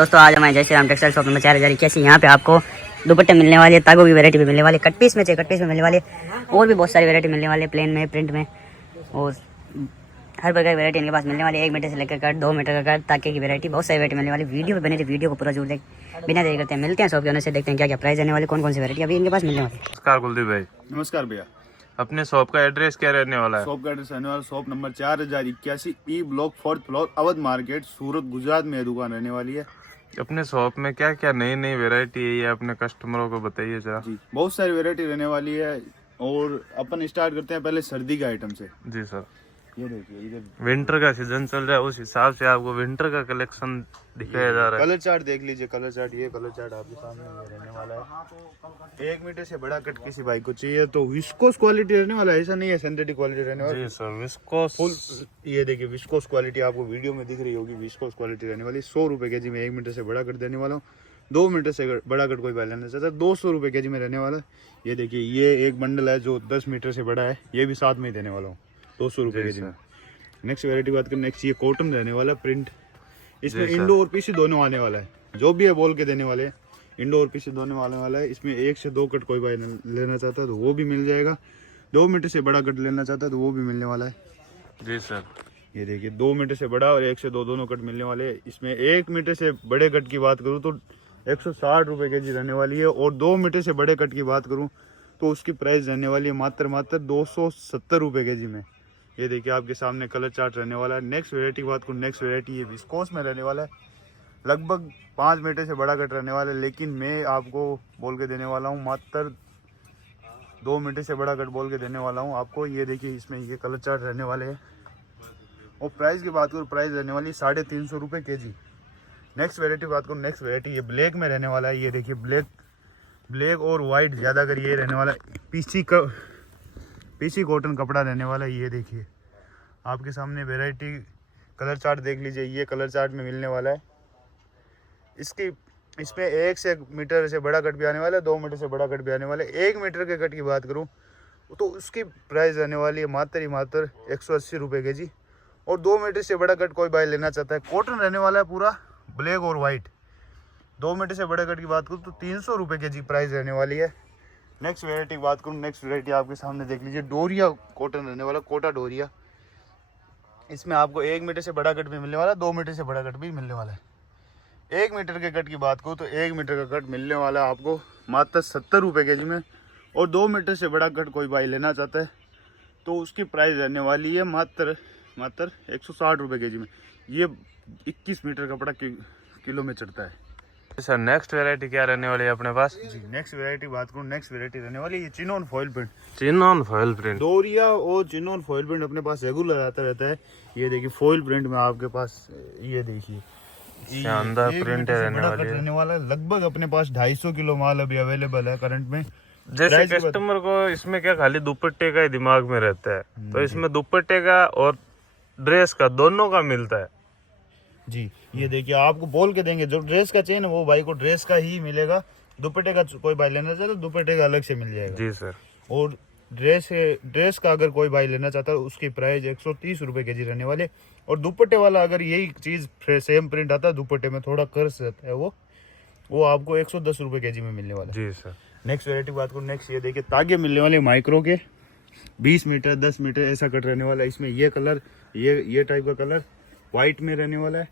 दोस्तों आज हमारे जय Shri Ram textile shop number 4081 यहाँ पे आपको दुपट्टे मिलने वाले हैं, तागों की वैरायटी भी मिलने वाली है, कट पीस में मिलने वाले, और भी बहुत सारी वैरायटी मिलने वाली है, प्लेन में, प्रिंट में, और हर प्रकार की वैरायटी इनके पास मिलने वाली है। 1 मीटर से लेकर कट, 2 मीटर का कट, ताके की वैरायटी, बहुत सारी वैरायटी मिलने वाली। वीडियो पे बने थे, वीडियो को पूरा जोड़ देख, बिना देरी करते हैं मिलते हैं शॉप के ओनर से, देखते हैं क्या क्या प्राइस रहने वाले, कौन कौन सी वैरायटी अभी इनके पास मिलने वाली है। नमस्कार कुलदीप भाई। नमस्कार भैया। अपने शॉप का एड्रेस क्या रहने वाला है? शॉप का एड्रेस रहने वाला shop number 4081 E block 4th floor Awadh market Surat Gujarat में दुकान रहने वाली है। अपने शॉप में क्या क्या नई नई वैरायटी है ये अपने कस्टमरों को बताइए जरा। जी बहुत सारी वैरायटी रहने वाली है और अपन स्टार्ट करते हैं पहले सर्दी के आइटम से। जी सर। ये देखिए इधर विंटर का सीजन चल रहा है, उस हिसाब से आपको विंटर का कलेक्शन दिखाया जा रहा है। कलर चार्ट देख लीजिए, कलर चार्ट, ये कलर चार्ट आपके सामने ये रहने वाला है। 1 मीटर से बड़ा कट किसी भाई को चाहिए तो विस्कोस क्वालिटी रहने वाला है, ऐसा नहीं है सिंथेटिक क्वालिटी रहने वाला है। जी सर। विस्कोस फुल ये देखिए विस्कोस क्वालिटी आपको वीडियो में दिख रही होगी, विस्कोस क्वालिटी रहने वाली। 100 रुपए केजी में 1 मीटर से बड़ा कट देने वाला हूँ। 2 मीटर से बड़ा कट कोई भाई लेना चाहता है 200 रुपए केजी में रहने वाला है। ये देखिए ये एक बंडल है जो 10 मीटर से बड़ा है, ये भी साथ में ही देने वाला हूँ 200 रुपए केजी में। नेक्स्ट वैरायटी बात करें, नेक्स्ट ये कॉटन रहने वाला प्रिंट, इसमें इंडो और पीसी दोनों आने वाला है, जो भी है बोल के देने वाले हैं। इंडो और पीसी दोनों आने वाला है। इसमें 1 से 2 कट कोई भाई लेना चाहता है तो वो भी मिल जाएगा। 2 मीटर से बड़ा कट लेना चाहता है तो वो भी मिलने वाला है। जी सर। ये देखिए 2 मीटर से बड़ा और 1 से 2 दोनों कट मिलने वाले हैं। इसमें 1 मीटर से बड़े कट की बात करूँ तो 160 रुपए केजी रहने वाली है, और 2 मीटर से बड़े कट की बात करूँ तो उसकी प्राइस रहने वाली है मात्र 270 रुपए केजी में। ये देखिए आपके सामने कलर चार्ट रहने वाला है। नेक्स्ट वैरायटी बात करूँ, नेक्स्ट वैरायटी ये विस्कोस में रहने वाला है, लगभग 5 मीटर से बड़ा कट रहने वाला है, लेकिन मैं आपको बोल के देने वाला हूँ मात्र 2 मीटर से बड़ा कट बोल के देने वाला हूँ आपको। ये देखिए इसमें ये कलर चार्ट रहने वाले हैं, और प्राइस की बात करूँ प्राइस रहने वाली 350 रुपये केजी। नेक्स्ट वैरायटी बात करूँ, नेक्स्ट वैरायटी ये ब्लैक में रहने वाला है। ये देखिए ब्लैक और वाइट ज़्यादा कर ये रहने वाला है, पीसी कॉटन कपड़ा रहने वाला है। ये देखिए आपके सामने वैरायटी, कलर चार्ट देख लीजिए, ये कलर चार्ट में मिलने वाला है। इसमें 1 से मीटर से बड़ा कट भी आने वाला है, 2 मीटर से बड़ा कट भी आने वाला है। 1 मीटर के कट की बात करूं तो उसकी प्राइस रहने वाली है मात्र 180 रुपये के जी, और 2 मीटर से बड़ा कट कोई भाई लेना चाहता है, कॉटन रहने वाला है पूरा ब्लैक और वाइट। 2 मीटर से बड़ा कट की बात करूँ तो 300 रुपये के जी प्राइस रहने वाली है। नेक्स्ट वैरायटी की बात करूँ, नेक्स्ट वैरायटी आपके सामने देख लीजिए, डोरिया कॉटन रहने वाला, कोटा डोरिया। इसमें आपको 1 मीटर से बड़ा कट भी मिलने वाला है, 2 मीटर से बड़ा कट भी मिलने वाला है। 1 मीटर के कट की बात करूँ तो 1 मीटर का कट मिलने वाला है आपको मात्र 70 रुपये केजी में, और 2 मीटर से बड़ा कट कोई भाई लेना चाहता है तो उसकी प्राइस रहने वाली है मात्र 160 रुपये केजी में। ये 21 मीटर कपड़ा किलो में चढ़ता है। सर नेक्स्ट वैरायटी क्या रहने वाली है अपने पास? जी नेक्स्ट वैरायटी बात करूँ, नेक्स्ट वैरायटी रहने वाली है ये chinon foil print. Chinon foil print, डोरिया और चिनोन फॉइल प्रिंट अपने पास रेगुलर आता रहता है। ये देखिए फॉइल प्रिंट में आपके पास, ये देखिए शानदार प्रिंट रहने वाला है। लगभग अपने पास 250 किलो माल अभी अवेलेबल है करंट में। जैसे कस्टमर को इसमें क्या खाली दुपट्टे का ही दिमाग में रहता है, तो इसमें दुपट्टे का और ड्रेस का दोनों का मिलता है। जी ये देखिए आपको बोल के देंगे, जो ड्रेस का चाहिए ना वो भाई को ड्रेस का ही मिलेगा। दुपट्टे का कोई भाई लेना चाहता है तो दुपट्टे का अलग से मिल जाएगा। जी सर। और ड्रेस का अगर कोई भाई लेना चाहता है उसकी प्राइस 130 रुपये केजी रहने वाले। और दुपट्टे वाला अगर यही चीज़ सेम प्रिंट आता है, दुपट्टे में थोड़ा कर्स रहता है, वो आपको 110 रुपये केजी में मिलने वाला है। जी सर। नेक्स्ट वैरायटी बात करूँ, नेक्स्ट ये देखिए तागे मिलने वाले माइक्रो के 20 मीटर 10 मीटर ऐसा कट रहने वाला है। इसमें ये कलर, ये टाइप का कलर वाइट में रहने वाला है,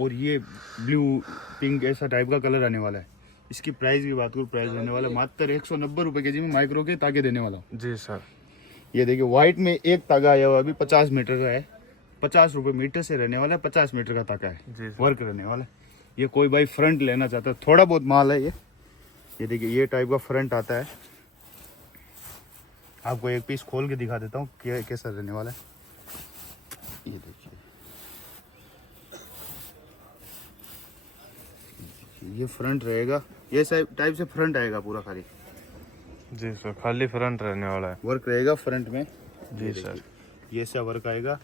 और ये ब्लू पिंक ऐसा टाइप का कलर आने वाला है। इसकी प्राइस की बात करूँ, प्राइस रहने वाला मात्र 190 रुपये केजी में माइक्रो के तागे देने वाला हूँ। जी सर। ये देखिए व्हाइट में एक तागा आया हुआ अभी 50 मीटर का है, 50 रुपये मीटर से रहने वाला है, 50 मीटर का तागा है, वर्क रहने वाला है। ये कोई भाई फ्रंट लेना चाहता है, थोड़ा बहुत माल है ये देखिए ये टाइप का फ्रंट आता है। आपको एक पीस खोल के दिखा देता हूँ कैसा रहने वाला है। ये देखिए ये फ्रंट रहेगा, ये टाइप से फ्रंट आएगा पूरा खाली। जी सर, खाली फ्रंट रहने वाला है, वर्क रहेगा फ्रंट में। जी सर। ये सा वर्क आएगा।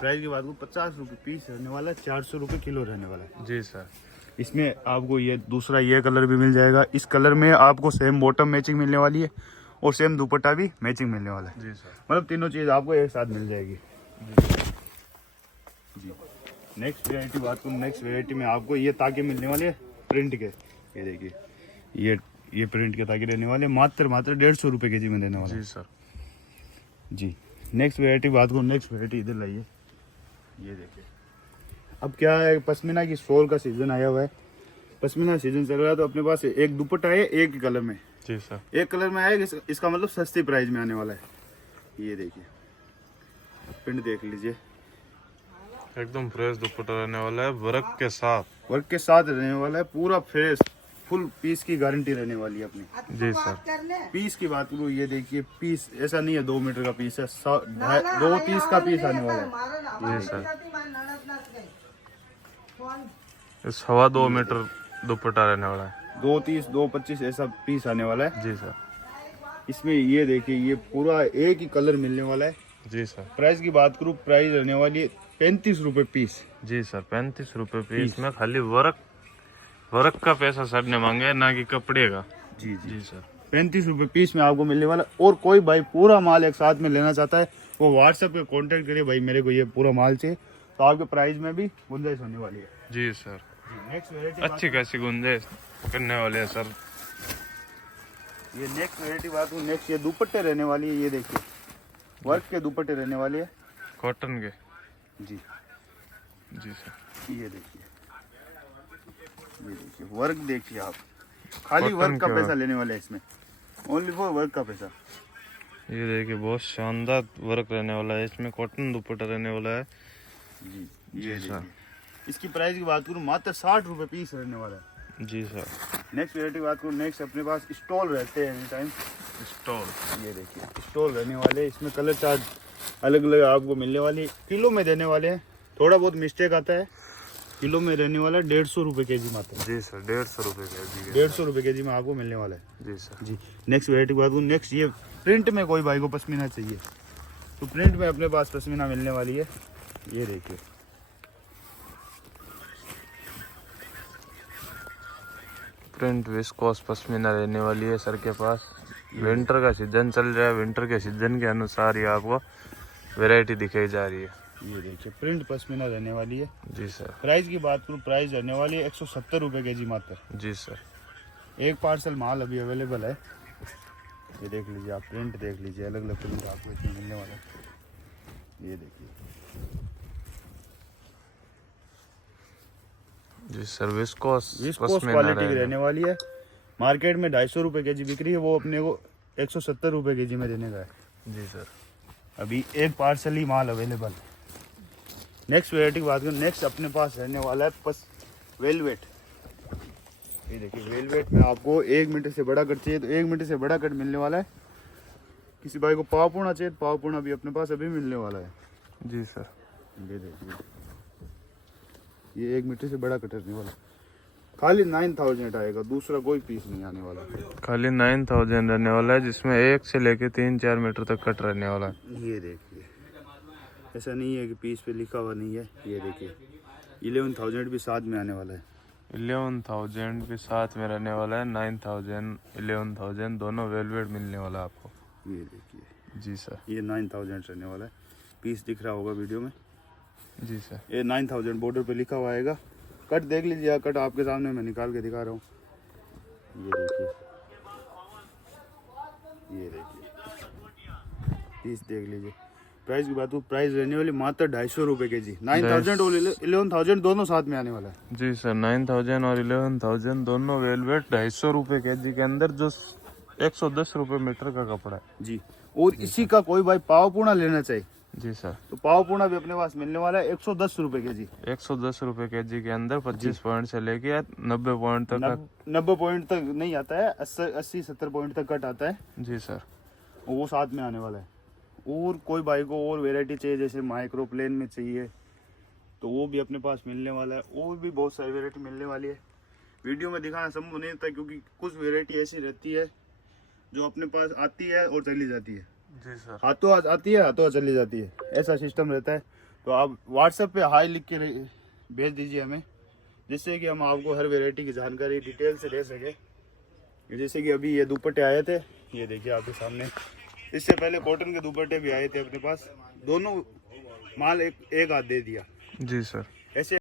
प्राइस की बात को 50 रुपये पीस रहने वाला है, 400 रुपये किलो रहने वाला है। जी सर। इसमें आपको ये दूसरा ये कलर भी मिल जाएगा। इस कलर में आपको सेम बॉटम मैचिंग मिलने वाली है, और सेम दुपट्टा भी मैचिंग मिलने वाला है। जी सर। मतलब तीनों चीज़ आपको एक साथ मिल जाएगी। जी नेक्स्ट वेराइटी बात करूँ, नेक्स्ट वेराइटी में आपको ये ताके मिलने वाले हैं प्रिंट के। ये देखिए, ये प्रिंट के ताके रहने वाले मात्र 150 रुपये के जी में देने वाले। जी सर। जी नेक्स्ट वेराइटी बात करूँ, नेक्स्ट वेराइटी इधर लाइए। ये देखिए, अब क्या है, पश्मीना की शॉल का सीजन आया हुआ है, पश्मीना सीजन चल रहा है, तो अपने पास एक दुपट्टा है एक ही कलर में। जी सर। एक कलर में आएगा, इसका मतलब सस्ती प्राइस में आने वाला है। ये देखिए प्रिंट देख लीजिए, एकदम फ्रेश दुपट्टा रहने वाला है, वर्क के साथ। वर्क के साथ रहने वाला है, पूरा फ्रेश, फुल पीस की गारंटी रहने वाली है अपनी। जी सर। पीस की बात करूँ, ये देखिए पीस ऐसा नहीं है 2 मीटर का पीस है, 2 पीस का पीस आने वाला है। जी सर। इस 2.25 मीटर दुपट्टा रहने वाला है, 2.30 2.25 ऐसा पीस आने वाला है। जी सर। इसमें ये देखिए, ये पूरा एक ही कलर मिलने वाला है। जी सर। प्राइस की बात करूँ, प्राइस रहने वाली है 35 रुपये पीस। जी सर, 35 रुपये पीस में खाली वर्क का पैसा सर ने मांगे, ना कि कपड़े का। जी जी सर। 35 रुपये पीस में आपको मिलने वाला। और कोई भाई पूरा माल एक साथ में लेना चाहता है, वो व्हाट्सएप पे कांटेक्ट करिए, भाई मेरे को ये पूरा माल चाहिए, तो आपके प्राइस में भी गुंजाइश होने वाली है। जी सर। नेक्स्ट वेराइटी अच्छी खासी गुंजाइश करने वाले हैं सर। ये नेक्स्ट वेराइटी बात हूँ, नेक्स्ट ये दुपट्टे रहने वाली है। ये देखिए वर्क के दुपट्टे रहने वाले हैं, कॉटन के। जी जी सर। ये देखिए वर्क देखिए आप, खाली वर्क का पैसा लेने वाले हैं इसमें, ओनली फॉर वर्क का पैसा। ये देखिए बहुत शानदार वर्क रहने वाला है, इसमें कॉटन दुपट्टा रहने वाला है। जी ये सर। देखिए, इसकी प्राइस की बात करूँ मात्र 60 रुपये पीस रहने वाला है। जी सर। नेक्स्ट वेराइटी बात करूँ, नेक्स्ट अपने पास स्टॉल रहते हैं एनी टाइम। स्टॉल। ये देखिए स्टॉल रहने वाले, इसमें कलर चार्ट अलग अलग आपको मिलने वाली, किलो में देने वाले हैं, थोड़ा बहुत मिस्टेक आता है, किलो में रहने वाला 150 रुपये के जी मात्र। जी सर, 150 रुपये के जी। 150 रुपये के जी में आपको मिलने वाला है। जी सर। जी नेक्स्ट वेराइटी बात करूँ, नेक्स्ट ये प्रिंट में कोई भाई को पश्मीना चाहिए, तो प्रिंट में अपने पास पश्मीना मिलने वाली है। ये देखिए प्रिंट विस्कोस पश्मीना रहने वाली है सर के पास। विंटर का सीजन चल रहा है, विंटर के सीजन के अनुसार ही आपको वैरायटी दिखाई जा रही है। ये देखिए प्रिंट पश्मीना रहने वाली है। जी सर। प्राइस की बात करूँ, प्राइस रहने वाली है 170 रुपये के जी मात्र। जी सर। एक पार्सल माल अभी अवेलेबल है, ये देख लीजिए आप, प्रिंट देख लीजिए, अलग अलग प्रिंट आपको इसमें मिलने वाला है। ये देखिए जी सर, विस्कोस क्वालिटी की रहने वाली है। मार्केट में 250 रुपये के जी बिक रही है, वो अपने को 170 रुपये के जी में देने का है। जी सर। अभी एक पार्सल ही माल अवेलेबल है। नेक्स्ट वेराइटी की बात करें, नेक्स्ट अपने पास रहने वाला है वेलवेट। ये देखिए वेलवेट में आपको 1 मीटर से बड़ा कट चाहिए तो 1 मीटर से बड़ा कट मिलने वाला है। किसी भाई को पाव पूर्णा चाहिए तो पाव पूर्णा भी अपने पास अभी मिलने वाला है। जी सर। ये देखिए, ये 1 मीटर से बड़ा कट रहने वाला, खाली 9000 आएगा, दूसरा कोई पीस नहीं आने वाला। खाली 9000 रहने वाला है, जिसमें 1 से लेके 3-4 मीटर तक कट रहने वाला है। ये देखिए, ऐसा नहीं है कि पीस पे लिखा हुआ नहीं है। ये देखिए 11,000 भी साथ में आने वाला है। 11,000 भी साथ में रहने वाला है। 9,000 11,000 दोनों वेलवेट मिलने वाला है आपको। ये देखिए, जी सर। ये 9000 रहने वाला है, पीस दिख रहा होगा वीडियो में। जी सर। ये 9000 बॉर्डर पे लिखा हुआ आएगा। कट देख लीजिए, कट आपके सामने मैं निकाल के दिखा रहा हूँ। ये देखिए, ये देखिए पीस देख लीजिए। प्राइस की बात हो, प्राइस रहने वाली मात्र 250 रुपये के जी। 9000 और 11,000 दोनों साथ में आने वाला है। जी सर, 9,000 और 11,000 दोनों वेलवेट 250 रुपये के जी के अंदर, जो 110 रुपये मीटर का कपड़ा है। जी, और इसी का कोई भाई पाव पूर्णा लेना चाहिए जी सर, तो पाव पूर्णा भी अपने पास मिलने वाला है 110 रुपये के जी। 110 रुपये के जी के अंदर 25 पॉइंट से लेके 90 पॉइंट तक 90 पॉइंट तक नहीं आता है, 80-70 पॉइंट तक कट आता है। जी सर। वो साथ में आने वाला है। और कोई भाई को और वेराइटी चाहिए, जैसे माइक्रो प्लेन में चाहिए तो वो भी अपने पास मिलने वाला है। और भी बहुत सारी वेराइटी मिलने वाली है। वीडियो में दिखाना संभव नहीं होता, क्योंकि कुछ वेराइटी ऐसी रहती है जो अपने पास आती है और चली जाती है। जी सर। हाथों हाथ आती है, हाथों हाथ चली जाती है, ऐसा सिस्टम रहता है। तो आप व्हाट्सएप पे हाई लिख के भेज दीजिए हमें, जिससे कि हम आपको हर वेराइटी की जानकारी डिटेल से दे सके। जैसे कि अभी ये दुपट्टे आए थे, ये देखिए आपके सामने। इससे पहले कॉटन के दुपट्टे भी आए थे अपने पास, दोनों माल एक हाथ दे दिया। जी सर।